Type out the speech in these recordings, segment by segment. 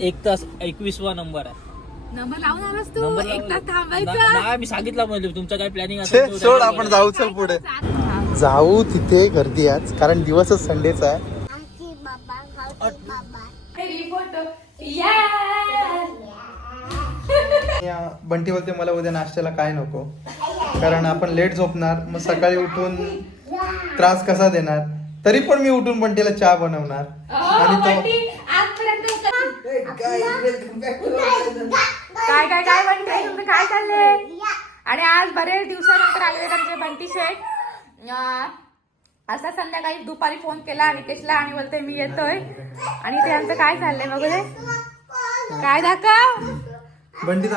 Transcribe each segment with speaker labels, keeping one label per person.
Speaker 1: एक तास एकवीसवा नंबर आहे.
Speaker 2: नंबर लावून आलास तू.
Speaker 1: नंबर
Speaker 2: एक तास
Speaker 1: ना-
Speaker 2: थांबायचं
Speaker 1: नाही मी सांगितलं म्हणजे तुमचं काय प्लॅनिंग
Speaker 3: छे
Speaker 1: असेल
Speaker 3: सोड आपण जाऊ चल पुढे.
Speaker 2: हा.
Speaker 3: जाऊ तिथे गर्दी आज कारण दिवसच संडेचा आहे. या. बंटी बोलते मला उद्या नाश्त्याला काय नको? कारण आपण लेट झोपणार मग सकाळी उठून त्रास कसा देणार? तरी पण मी उठून बंटीला चहा बनवणार. आणि तो
Speaker 2: काय काय काय म्हणते तुमचं काय चाललंय? आणि आज बरेच दिवसानंतर आले आमचे बंटी शेठ. असा संध्याकाळी दुपारी फोन केला निकेशला आणि बोलते मी येतोय. आणि ते आमचं काय चाललंय बघू दे काय दाखव?
Speaker 3: बंटी?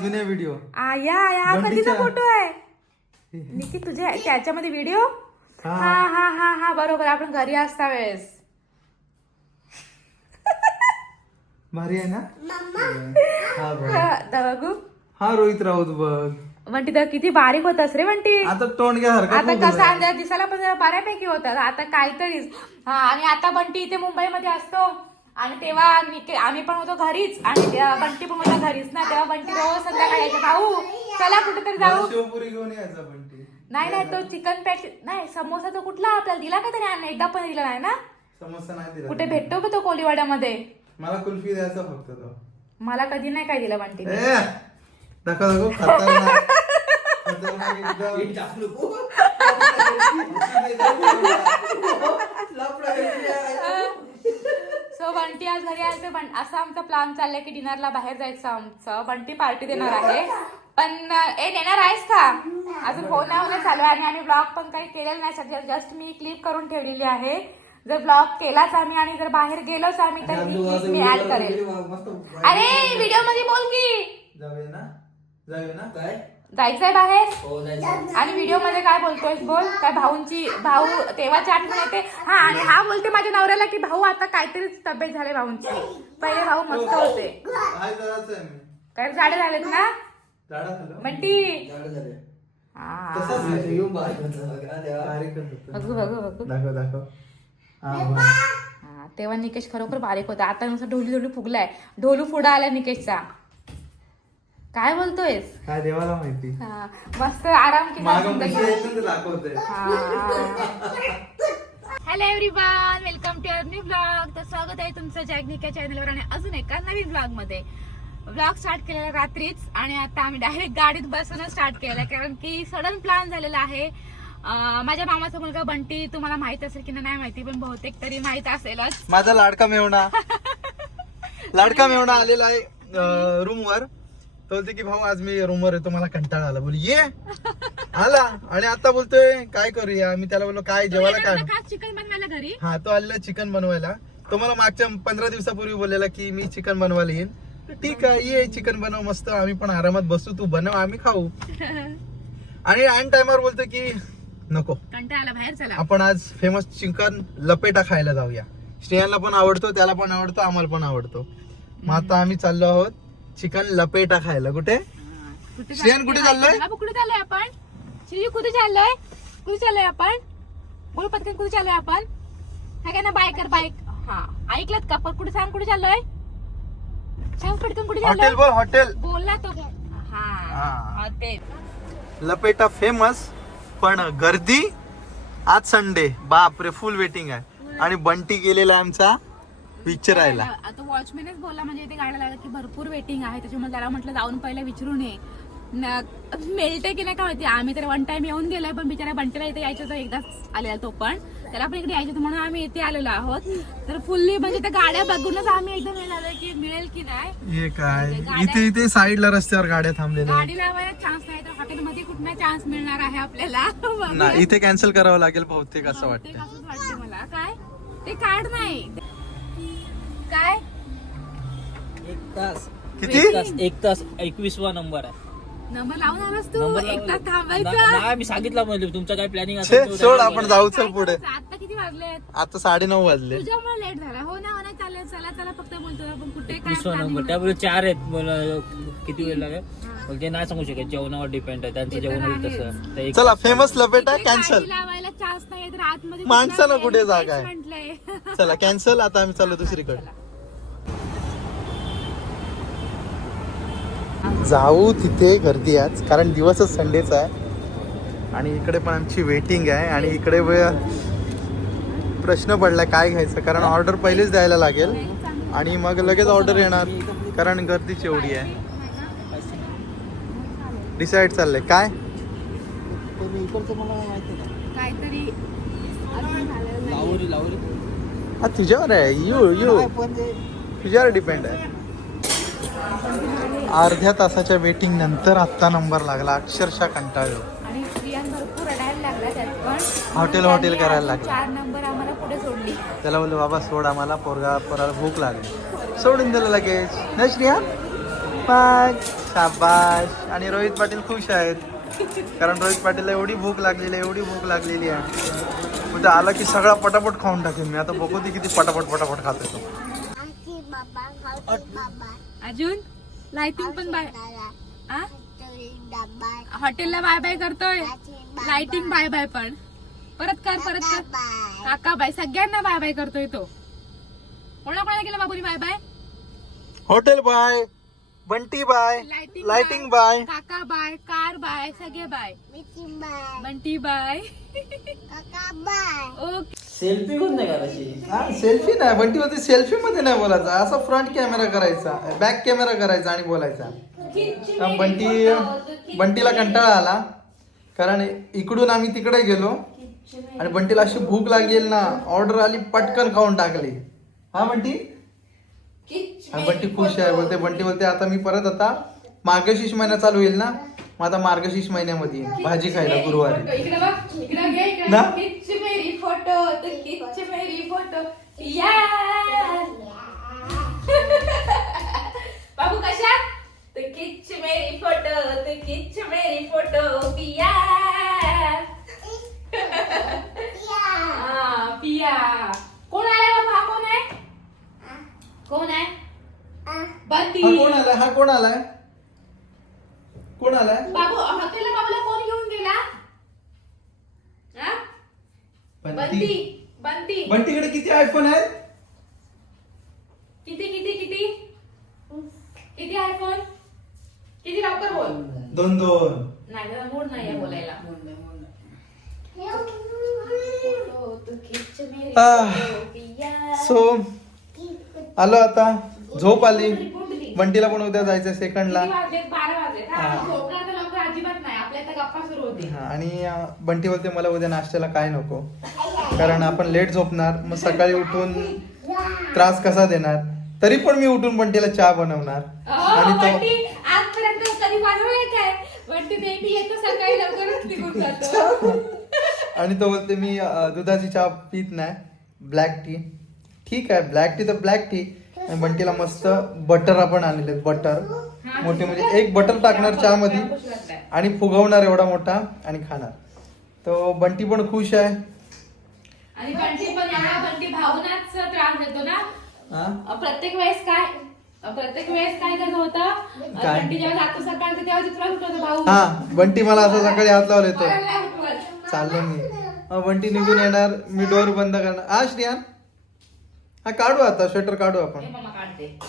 Speaker 3: जुन्या व्हिडिओ
Speaker 2: आ, या या कधीचा. फोटो आहे. निकी तुझ्या त्याच्यामध्ये व्हिडिओ
Speaker 3: हा.
Speaker 2: हा हा हा हा बरोबर. आपण घरी असता वेळेस.
Speaker 3: भारी आहे ना? हा बघ
Speaker 2: हा, दा बघू
Speaker 3: हा रोहित राऊत बघ.
Speaker 2: म्हणती तर किती बारीक होतास रे म्हणती
Speaker 3: आता तोंडग्यासारखा
Speaker 2: आता
Speaker 3: फुगलाय.
Speaker 2: कसा अंदाज दिसायला पण जरा बऱ्यापैकी होता आता काहीतरीच. हा आणि आता बंटी इथे मुंबईमध्ये असतो. आणि तेव्हा आम्ही पण होतो घरीच. आणि बंटी पण होता घरीच ना. तेव्हा बंटी रोज संध्याकाळी यायचा. भाऊ चला कुठेतरी
Speaker 3: मला
Speaker 2: जाऊ
Speaker 3: शेवपुरी घेऊन यायचा बंटी
Speaker 2: नाही नाही तो चिकन पॅट नाही समोसा तो कुठला आपल्याला दिला का त्याने एकदा पण दिला नाही ना?
Speaker 3: समोसा नाही दिला.
Speaker 2: कुठे भेटतो का तो कोलीवाड्यामध्ये?
Speaker 3: मला कुल्फी द्यायचा फक्त तो.
Speaker 2: मला कधी नाही काय दिलं
Speaker 3: ए खतरनाक खतरनाक एकदम.
Speaker 2: सो बंटी आज घरी आले तर बं- असा आमचा प्लॅन चाललाय की डिनरला बाहेर जायचं आमचं. बंटी पार्टी देणार आहे. पण ए देणार आहेस का? अजून हो नाही होणं चालू आहे. आणि आम्ही ब्लॉग पण काही केलेलं नाही. सध्या जस्ट मी क्लिप करून ठेवलेली आहे. जर ब्लॉग केलाच आम्ही आणि जर बाहेर गेलोच आम्ही तर मी मी ऍड करेल. अरे व्हिडिओमध्ये बोल की.
Speaker 3: जाऊया ना. जाऊया ना.
Speaker 1: काय?
Speaker 2: जायचंय बाहेर.
Speaker 1: हो जायचं
Speaker 2: आणि व्हिडिओमध्ये काय बोलतोय बोल? काय भाऊंची भाऊ तेव्हाची आठवण येते हा आणि हा बोलते माझ्या नवऱ्याला की भाऊ आता काहीतरीच तब्येत झाली भाऊंची. पहिले भाऊ मस्त होते.
Speaker 3: आहे मी.
Speaker 2: काय झाडे झालेत ना?
Speaker 3: झाडा खाल्लं
Speaker 2: बंटी.
Speaker 1: झालं झालं.
Speaker 2: हा.
Speaker 3: तसंच आहे.
Speaker 1: येऊन बाहेर होतं बघा तेव्हा.
Speaker 3: बारीकच होतं.
Speaker 2: बघू बघू बघू.
Speaker 3: दाखव दाखव. हा
Speaker 2: तेव्हा निकेश खरोखर बारीक होता. आता नुसतं ढोली ढोली फुगलाय. ढोलू फुडा आला निकेशचा. काय बोलतोयस?
Speaker 3: काय देवाला माहिती?
Speaker 2: हा, मस्त आराम केला hello everyone welcome to our new blog तर स्वागत आहे तुमचं जॅग्निका चॅनलवर आणि अजून एका नवीन ब्लॉगमध्ये. ब्लॉग स्टार्ट केलेला रात्रीच आणि आता आम्ही डायरेक्ट गाडीत बसूनच स्टार्ट केलेला कारण की सडन प्लॅन झालेला आहे. माझ्या मामाचा मुलगा बंटी तुम्हाला माहीत असेल की नाही माहिती पण बहुतेक तरी माहीत असेलच.
Speaker 3: माझा लाडका मेवणा लाडका मेवणा आलेला आहे रूम वर तो बोलते की भाऊ आज मी रूम वर येतो मला कंटाळा आला. बोल ये. आला. आणि आता बोलतोय काय करूया? मी त्याला बोललो काय जेवायला काय? आणू?"
Speaker 2: चिकन बनवायला घरी?
Speaker 3: हा तो आलेला चिकन बनवायला. तो मला मागच्या पंधरा दिवसापूर्वी बोललेला की मी चिकन बनवायला येईन. ठीक आहे ये चिकन बनव मस्त. आम्ही पण आरामात बसू तू बनव आम्ही खाऊ. आणि ऐन टायमावर बोलतो की नको.
Speaker 2: बाहेर चला.
Speaker 3: आपण आज फेमस चिकन लपेटा खायला जाऊया. श्रेयांना पण आवडतो त्याला पण आवडतो आम्हाला पण आवडतो. मग आता आम्ही चाललो आहोत चिकन लपेटा खायला. कुठे?
Speaker 2: कुठे
Speaker 3: श्रेयन कुठे चाललोय?
Speaker 2: बाबू कुठे चाललोय आपण? श्री कुठे चाललोय? कुठे चाललोय आपण? बोल पटकन कुठे चाललोय आपण? हा काय ना बायकर बाईक हा ऐकलत का? पण कुठे सांग कुठे चाललोय? सांग पटकन कुठे
Speaker 3: हॉटेल
Speaker 2: चाललोय?
Speaker 3: बोल हॉटेल.
Speaker 2: बोलला तो. हा
Speaker 3: हा.
Speaker 2: हॉटेल.
Speaker 3: लपेटा फेमस पण गर्दी आज संडे. बापरे फुल वेटिंग आहे. आणि बंटी गेलेला आहे आमचा विचारायला.
Speaker 2: आता वॉचमॅनच बोलला म्हणजे इथे गाड्या लागला की भरपूर वेटिंग आहे. त्याच्यामुळे त्याला म्हटलं जाऊन पहिला विचारून ये मिळते की नाही का माहिती. आम्ही तर वन टाइम येऊन गेलोय पण बिचारा बंटीला इथे यायचं एकदाच आलेला तो पण. त्याला पण इकडे यायचं म्हणून आम्ही इथे आलेलो आहोत. तर फुल्ली म्हणजे त्या गाड्या बघूनच आम्ही एकदम हे झालोय की मिळेल की नाही.
Speaker 3: हे काय? इथे इथे साईडला रस्त्यावर गाड्या थांबलेल्या आहेत.
Speaker 2: गाडी लावायला चान्स नाही तर हॉटेलमध्ये कुठला चान्स मिळणार आहे आपल्याला? बघूया.
Speaker 3: नाही इथे कॅन्सल करावं लागेल बहुतेक असं
Speaker 2: ते
Speaker 3: वाटतं
Speaker 2: मला. काय? ते कार्ड नाही. काय?
Speaker 1: एक तास.
Speaker 3: किती?
Speaker 1: एक तास एक तास एकवीसवा नंबर आहे.
Speaker 2: नंबर लावून आलास तू
Speaker 1: नंबर
Speaker 2: एक तास
Speaker 1: ना-
Speaker 2: थांबायचं
Speaker 1: नाही मी सांगितलं म्हणजे तुमचं काय प्लॅनिंग
Speaker 3: छे
Speaker 1: असेल
Speaker 3: सोड आपण जाऊ चल पुढे.
Speaker 2: आता किती वाजलेत
Speaker 3: आता साडे नऊ वाजले.
Speaker 2: तुझ्यामुळे लेट झाला. हो ना हो ना चालेल चला चला फक्त बोलतो आपण कुठे काय
Speaker 1: एकवीसवा
Speaker 2: planning
Speaker 1: नंबर
Speaker 2: नाही.
Speaker 1: त्यामुळे चार आहेत. मला किती वेळ लागेल? मग ते नाही सांगू शकत. जेवणावर डिपेंड आहे. त्यांचं जेवण होईल. तसं. एक
Speaker 3: चला फेमस लपेटा कॅन्सल
Speaker 2: गाडी लावायला चान्स नाही तर आतमध्ये
Speaker 3: माणसाला कुठे जागा आहे?
Speaker 2: म्हटलंय.
Speaker 3: चला कॅन्सल आता आम्ही चाललो दुसरीकडे. जाऊ तिथे गर्दी आज कारण दिवसच संडेचा आहे. आणि इकडे पण आमची वेटिंग आहे आणि इकडे प्रश्न पडला काय घ्यायचं कारण ऑर्डर पहिलेच द्यायला लागेल. आणि मग लगेच ऑर्डर येणार कारण गर्दीच एवढी आहे. डिसाईड चाललंय काय? हा तुझ्यावर आहे यू यू तुझ्यावर डिपेंड आहे. अर्ध्या तासाच्या वेटिंग नंतर आत्ता नंबर लागला अक्षरशः कंटाळलो.
Speaker 2: आणि प्रियान भरपूर रडायला लागला त्यात पण
Speaker 3: हॉटेल हॉटेल करायला लागला
Speaker 2: चार नंबर आम्हाला पुढे सोडली.
Speaker 3: त्याला बोललो बाबा सोड आम्हाला पोरगा पोराला भूक लागली. सोडून दिलं लगेच. नाही श्रिया. बाय. शाबाश आणि रोहित पाटील खुश आहेत. कारण रोहित पाटीलला एवढी भूक लागलेली आहे एवढी भूक लागलेली आहे. ते आला की सगळा पटापट खाऊन टाकेन. मी आता बघू ते किती पटापट पटापट खातो तो.
Speaker 2: अजून? लाइटिंग पण बाय आ? हॉटेलला बाय बाय करतोय. लाइटिंग बाय बाय पण. परत कर परत कर. काका बाय. सगळ्यांना बाय बाय करतोय तो. कोणा कोणाला केलं बाबूनी bye bye
Speaker 3: hotel bye Bunty bye lighting bye
Speaker 2: काका बाय कार बाय सगळे bye Bunty bye okay
Speaker 1: selfie कोण नाही करायची?
Speaker 3: सेल्फी नाही बंटी होती सेल्फी मध्ये नाही बोलायचा. असा फ्रंट कॅमेरा करायचा बॅक कॅमेरा करायचा आणि बोलायचा. बंटी बंटीला कंटाळा आला. कारण इकडून आम्ही तिकडे गेलो आणि बंटीला अशी भूक लागलेली ना ऑर्डर आली पटकन खाऊन टाकली. हा बंटी? आणि बंटी खुश आहे बोलते बंटी बोलते आता मी परत आता मार्गशीर्ष महिना चालू होईल ना मग आता मार्गशीर्ष महिन्यामध्ये येईन. भाजी खायला गुरुवारी.
Speaker 2: इकडे बघ इकडे घे इकडे
Speaker 3: ना?
Speaker 2: खिच मेरी फोटो तर मेरी फोटो. या! बाबू कशा? तर मेरी फोटो तर खिच मेरी फोटो. पिया! हा पिया. कोण आलाय बाबा? हा कोण आहे? कोण आहे? बंदी
Speaker 3: हा कोण आलाय? हा कोण आलाय? कोण आलाय
Speaker 2: बाबू हॉटेलला बाबूला कोण घेऊन गेला. हा? बंटी.
Speaker 3: बंटी
Speaker 2: बंटी.
Speaker 3: बंटीकडे किती आयफोन आहेत?
Speaker 2: किती किती किती? किती आयफोन किती लवकर बोल.
Speaker 3: दोन दोन.
Speaker 2: नाही त्याचा मूड नाही आहे बोलायला.
Speaker 3: सो आलो आता. झोप आली. बंटीला पण उद्या जायचं सेकंडला. हा. आणि बंटी बोलते मला उद्या नाश्त्याला काय नको? कारण आपण लेट झोपणार. मग सकाळी उठून त्रास कसा देणार? तरी पण मी उठून बंटीला चहा बनवणार. आणि तो आणि तो बोलते मी दुधाची चहा पित नाही. Black tea. ठीक आहे ब्लॅक टी तर ब्लॅक टी. आणि बंटीला मस्त बटर आपण आणले बटर. मोठे म्हणजे एक बटर टाकणार चहामध्ये आणि फुगवणार एवढा मोठा आणि खाणार. तो बंटी पण खुश आहे.
Speaker 2: आणि बंटी पण बंटी भावनाच त्रास देतो ना. प्रत्येक वेळेस काय? अ, प्रत्येक वेळेस काय करत होतं? अ,
Speaker 3: काय?
Speaker 2: बंटी जेव्हा जातो सकाळचं तेव्हा तुला उठवतो भाऊ.
Speaker 3: हा बंटी मला असं सकाळी हात लावला येतो. चाललो मी. बंटी निघून येणार. मी डोर बंद करणार. हा श्रियान? हा काढू आता स्वेटर काढू आपण.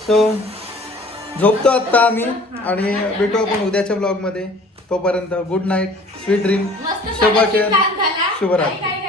Speaker 3: सो झोपतो आता आम्ही आणि भेटू आपण उद्याच्या ब्लॉगमध्ये. तोपर्यंत गुड नाईट स्वीट ड्रीम शुभ. शुभरात्री.